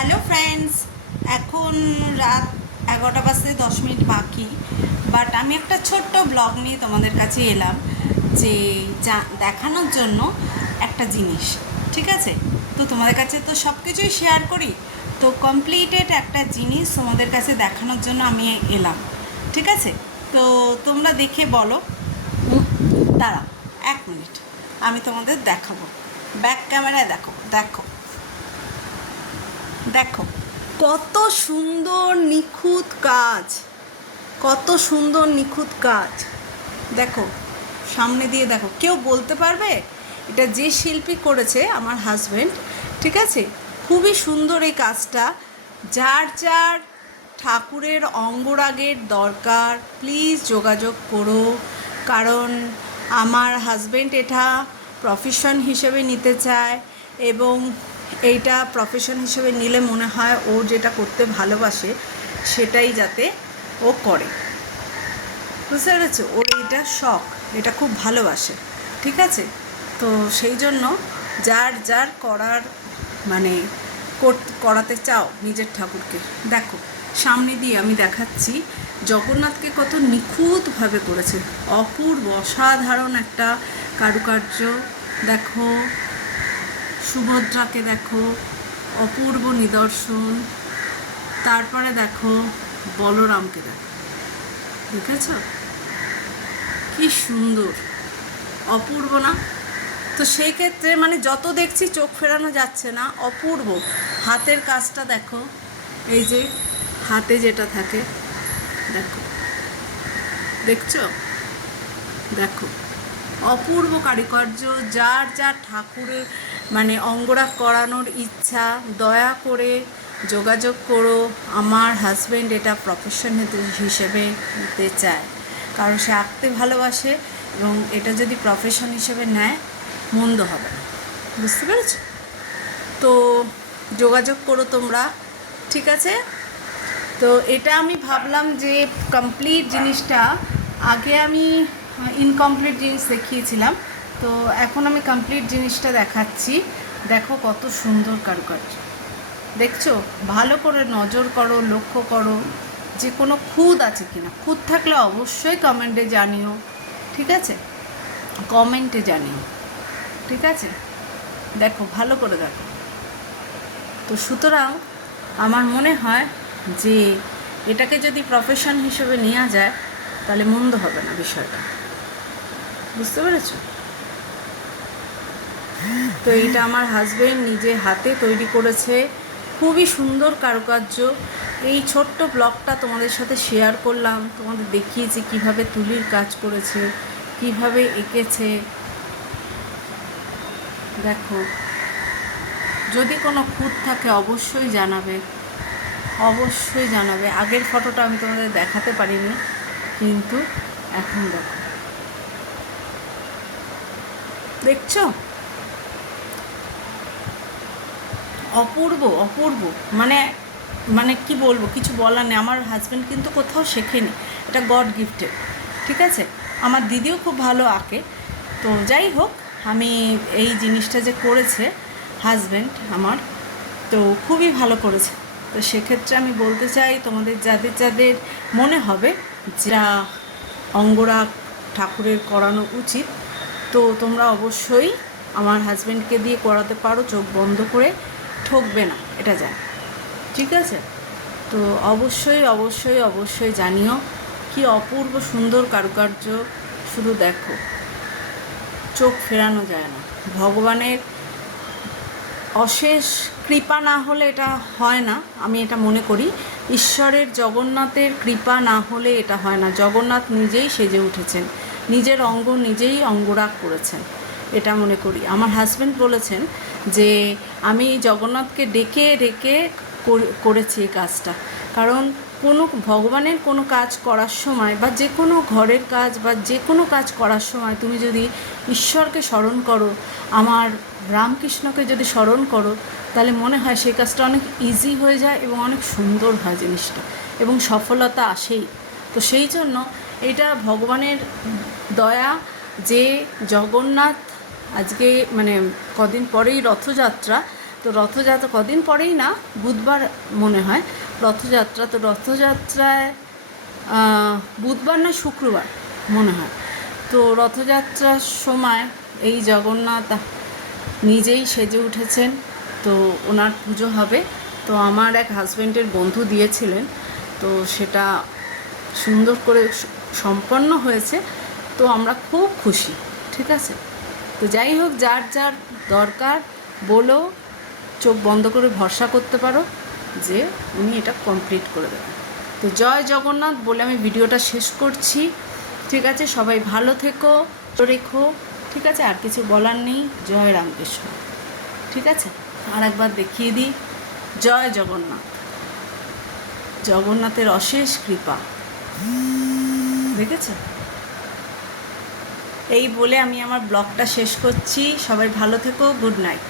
Hello friends, এখন রাত 11টা বাজতে 10 মিনিট বাকি। বাট আমি একটা ছোট্ট ব্লগ নিয়ে তোমাদের কাছে এলাম, যে দেখানোর জন্য একটা জিনিস। ঠিক আছে, তো তোমাদের কাছে তো সব কিছুই শেয়ার করি, তো কমপ্লিটেড একটা জিনিস তোমাদের কাছে দেখানোর জন্য আমি এলাম। ঠিক আছে, তো তোমরা দেখে বলো। দাঁড়াও 1 মিনিট, আমি তোমাদের দেখাবো। ব্যাক ক্যামেরায় দেখো দেখো দেখো, কত সুন্দর নিখুঁত কাজ, কত সুন্দর নিখুঁত কাজ। দেখো, সামনে দিয়ে দেখো, কেউ বলতে পারবে এটা যে শিল্পী করেছে? আমার হাজব্যান্ড। ঠিক আছে, খুবই সুন্দর এই কাজটা। যার যার ঠাকুরের অঙ্গরাগের দরকার, প্লিজ যোগাযোগ করো, কারণ আমার হাজব্যান্ড এটা প্রফেশন হিসেবে নিতে চায়, এবং এইটা প্রফেশন হিসেবে নিলে মনে হয় ও যেটা করতে ভালোবাসে সেটাই যাতে ও করে। বুঝতে পেরেছো? ওর এইটা শখ, এটা খুব ভালোবাসে। ঠিক আছে, তো সেই জন্য যার যার করার মানে করাতে চাও নিজের ঠাকুরকে, দেখো সামনে দিয়ে আমি দেখাচ্ছি জগন্নাথকে কত নিখুঁতভাবে করেছে। অপূর্ব অসাধারণ একটা কারুকার্য। দেখো সুভদ্রাকে দেখো, অপূর্ব নিদর্শন। তারপরে দেখো বলরামকে দেখো, দেখেছ কি সুন্দর, অপূর্ব না? তো সেই ক্ষেত্রে মানে যত দেখছি চোখ ফেরানো যাচ্ছে না, অপূর্ব। হাতের কাজটা দেখো, এই যে হাতে যেটা থাকে, দেখো, দেখছো? দেখো অপূর্ব কারুকার্য। যার যার ঠাকুরের মানে অঙ্গরাগ করানোর ইচ্ছা, দয়া করে যোগাযোগ করো। আমার হাজব্যান্ড এটা প্রফেশন হিসেবে নিতে চায়, কারণ সে আঁকতে ভালোবাসে, এবং এটা যদি প্রফেশন হিসেবে নেয় মন্দ হবে না। বুঝতে পেরেছ? তো যোগাযোগ করো তোমরা। ঠিক আছে, তো এটা আমি ভাবলাম যে কমপ্লিট জিনিসটা, আগে আমি ইনকমপ্লিট জিনিস দেখিয়েছিলাম, তো এখন আমি কমপ্লিট জিনিসটা দেখাচ্ছি। দেখো কত সুন্দর কারুকার্য, দেখছো? ভালো করে নজর করো, লক্ষ্য করো যে কোনো খুঁত আছে কিনা। খুঁত থাকলে অবশ্যই কমেন্টে জানিও। ঠিক আছে, কমেন্টে জানিও। ঠিক আছে, দেখো ভালো করে দেখো। তো সুতরাং আমার মনে হয় যে এটাকে যদি প্রফেশন হিসেবে নেওয়া যায় তাহলে মন্দ হবে না বিষয়টা। বুঝতে পেরেছ? তো এটা আমার হাজব্যান্ড নিজে হাতে তৈরি করেছে, খুবই সুন্দর কারুকার্য। এই ছোট্ট ব্লগটা তোমাদের সাথে শেয়ার করলাম, তোমাদের দেখিয়েছি কিভাবে তুলির কাজ করেছে, কিভাবে এঁকেছে। দেখো, যদি কোনো খুঁত থাকে অবশ্যই জানাবে, অবশ্যই জানাবে। আগের ফটোটা আমি তোমাদের দেখাতে পারিনি, কিন্তু এখন দেখো, দেখছো? অপূর্ব অপূর্ব, মানে মানে কি বলবো, কিছু বলার নেই। আমার হাজব্যান্ড কিন্তু কোথাও শেখেনি, এটা গড গিফটেড। ঠিক আছে, আমার দিদিও খুব ভালো আঁকে। তো যাই হোক, আমি এই জিনিসটা যে করেছে হাজব্যান্ড আমার, তো খুবই ভালো করেছে। তো সেক্ষেত্রে আমি বলতে চাই, তোমাদের যাদের যাদের মনে হবে যা অঙ্গরাগ ঠাকুরের করানো উচিত, তো তোমরা অবশ্যই আমার হাজব্যান্ডকে দিয়ে করাতে পারো, চোখ বন্ধ করে। ঠকবে না, এটা জান। ঠিক আছে, তো অবশ্যই অবশ্যই অবশ্যই জানিও কি অপূর্ব সুন্দর কারুকার্য। শুধু দেখো, চোখ ফেরানো যায় না। ভগবানের অশেষ কৃপা না হলে এটা হয় না, আমি এটা মনে করি। ঈশ্বরের জগন্নাথের কৃপা না হলে এটা হয় না। জগন্নাথ নিজেই সেজে উঠেছেন, নিজের অঙ্গ নিজেই অঙ্গরাগ করেছেন, এটা মনে করি। আমার হাজব্যান্ড বলেছেন যে আমি জগন্নাথকে ডেকে ডেকে করেছি এই কাজটা, কারণ কোনো ভগবানের কোনো কাজ করার সময়, বা যে কোনো ঘরের কাজ বা যে কোনো কাজ করার সময় তুমি যদি ঈশ্বরকে স্মরণ করো, আমার রামকৃষ্ণকে যদি স্মরণ করো, তাহলে মনে হয় সেই কাজটা অনেক ইজি হয়ে যায় এবং অনেক সুন্দর হয় জিনিসটা, এবং সফলতা আসেই। তো সেই জন্য এটা ভগবানের দয়া যে জগন্নাথ আজকে মানে কদিন পরেই রথযাত্রা, তো রথযাত্রা কদিন পরেই না, বুধবার মনে হয় রথযাত্রা। তো রথযাত্রায় বুধবার না শুক্রবার মনে হয়। তো রথযাত্রার সময় এই জগন্নাথ নিজেই সেজে উঠেছেন, তো ওনার পুজো হবে। তো আমার এক হাজব্যান্ডের বন্ধু দিয়েছিলেন, তো সেটা সুন্দর করে সম্পন্ন হয়েছে, তো আমরা খুব খুশি। ঠিক আছে, তো যাই হোক, যার যার দরকার বলো, চোখ বন্ধ করে ভরসা করতে পারো যে উনি এটা কমপ্লিট করে দেবেন। তো জয় জগন্নাথ বলে আমি ভিডিওটা শেষ করছি। ঠিক আছে, সবাই ভালো থেকো, রেখো। ঠিক আছে, আর কিছু বলার নেই। জয় রামকৃষ্ণ। ঠিক আছে, আর একবার দেখিয়ে দিই। জয় জগন্নাথ, জগন্নাথের অশেষ কৃপা। দেখেছো? এই বলে আমি আমার ব্লগটা শেষ করছি। সবাই ভালো থেকো, গুড নাইট।